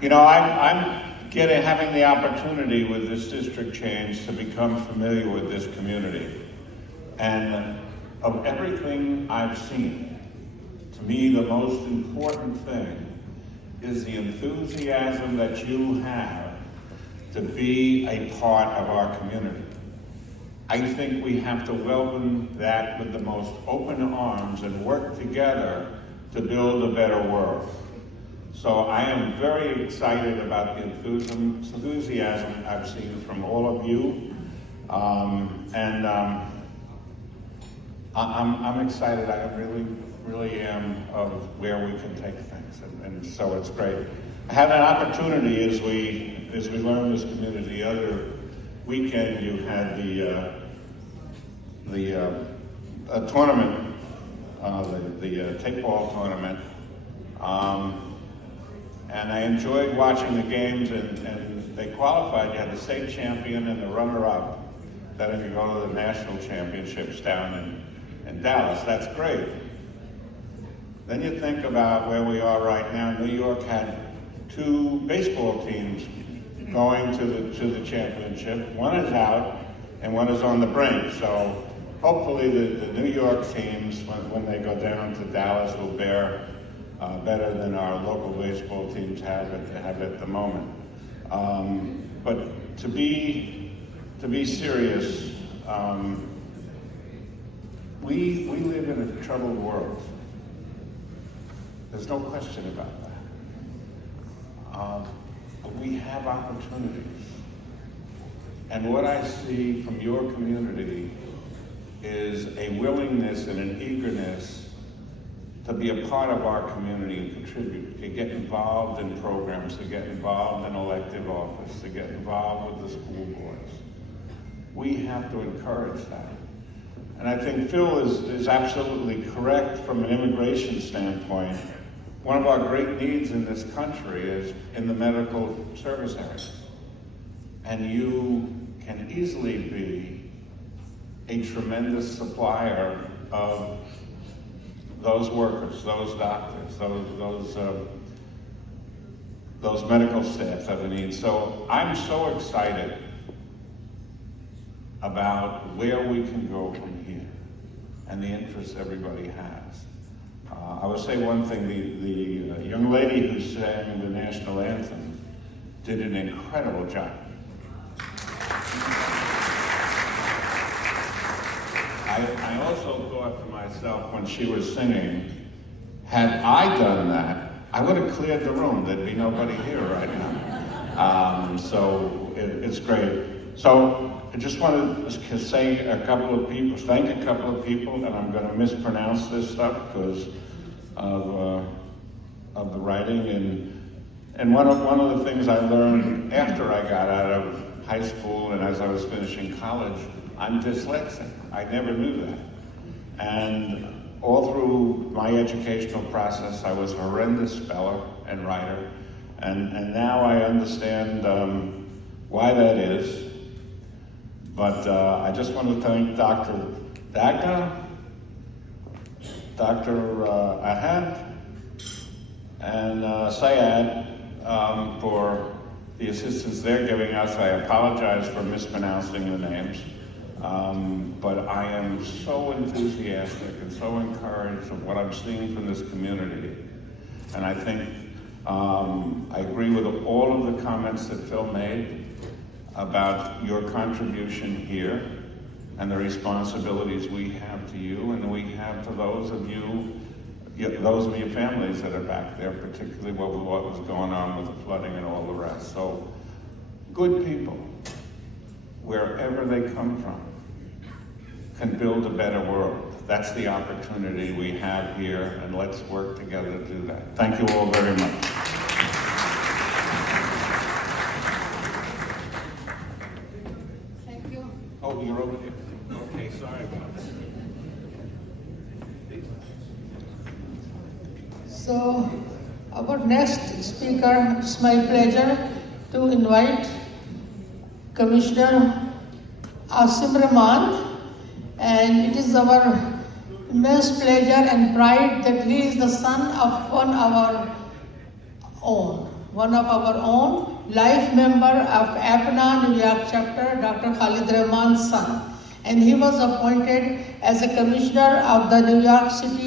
You know, I'm having the opportunity with this district change to become familiar with this community. And of everything I've seen, to me the most important thing is the enthusiasm that you have to be a part of our community. I think we have to welcome that with the most open arms and work together to build a better world. So I am very excited about the enthusiasm I've seen from all of you. I'm excited. I really am of where we can take things, and so it's great. I had an opportunity as we learn this community. The other weekend, you had the tournament, the kickball tournament, and I enjoyed watching the games. And they qualified. You had the state champion and the runner-up. Then if you go to the national championships down in Dallas, that's great. Then you think about where we are right now. New York had 2 baseball teams going to the championship. One is out and one is on the brink. So hopefully the New York teams, when they go down to Dallas, will bear better than our local baseball teams have at the moment. But to be serious, we live in a troubled world. There's no question about that. But we have opportunities. And what I see from your community is a willingness and an eagerness to be a part of our community and contribute, to get involved in programs, to get involved in elective office, to get involved with the school boards. We have to encourage that. And I think Phil is absolutely correct from an immigration standpoint. One of our great needs in this country is in the medical service area. And you can easily be a tremendous supplier of those workers, those doctors, those medical staff that we need. So I'm so excited about where we can go from here and the interests everybody has. I would say one thing, the young lady who sang the national anthem did an incredible job. I also thought to myself when she was singing, had I done that, I would have cleared the room. There'd be nobody here right now. So it's great. So I just wanted to say thank a couple of people, and I'm going to mispronounce this stuff because of the writing. And one of the things I learned after I got out of high school and as I was finishing college, I'm dyslexic. I never knew that. And all through my educational process, I was a horrendous speller and writer. And now I understand why that is. But I just want to thank Dr. Dagna, Dr. Ahad, and Syed for the assistance they're giving us. I apologize for mispronouncing the names. But I am so enthusiastic and so encouraged of what I'm seeing from this community. And I think I agree with all of the comments that Phil made about your contribution here and the responsibilities we have to you and we have to those of you, those of your families that are back there, particularly what was going on with the flooding and all the rest. So, good people, wherever they come from, can build a better world. That's the opportunity we have here, and let's work together to do that. Thank you all very much. Thank you. Oh, you're over here. Okay, sorry about that. So, our next speaker, it's my pleasure to invite Commissioner Asim Rahman, and it is our immense pleasure and pride that he is the son of one of our own, one of our own, life member of APPNA New York chapter, Dr. Khalid Rahman's son. And he was appointed as a commissioner of the New York City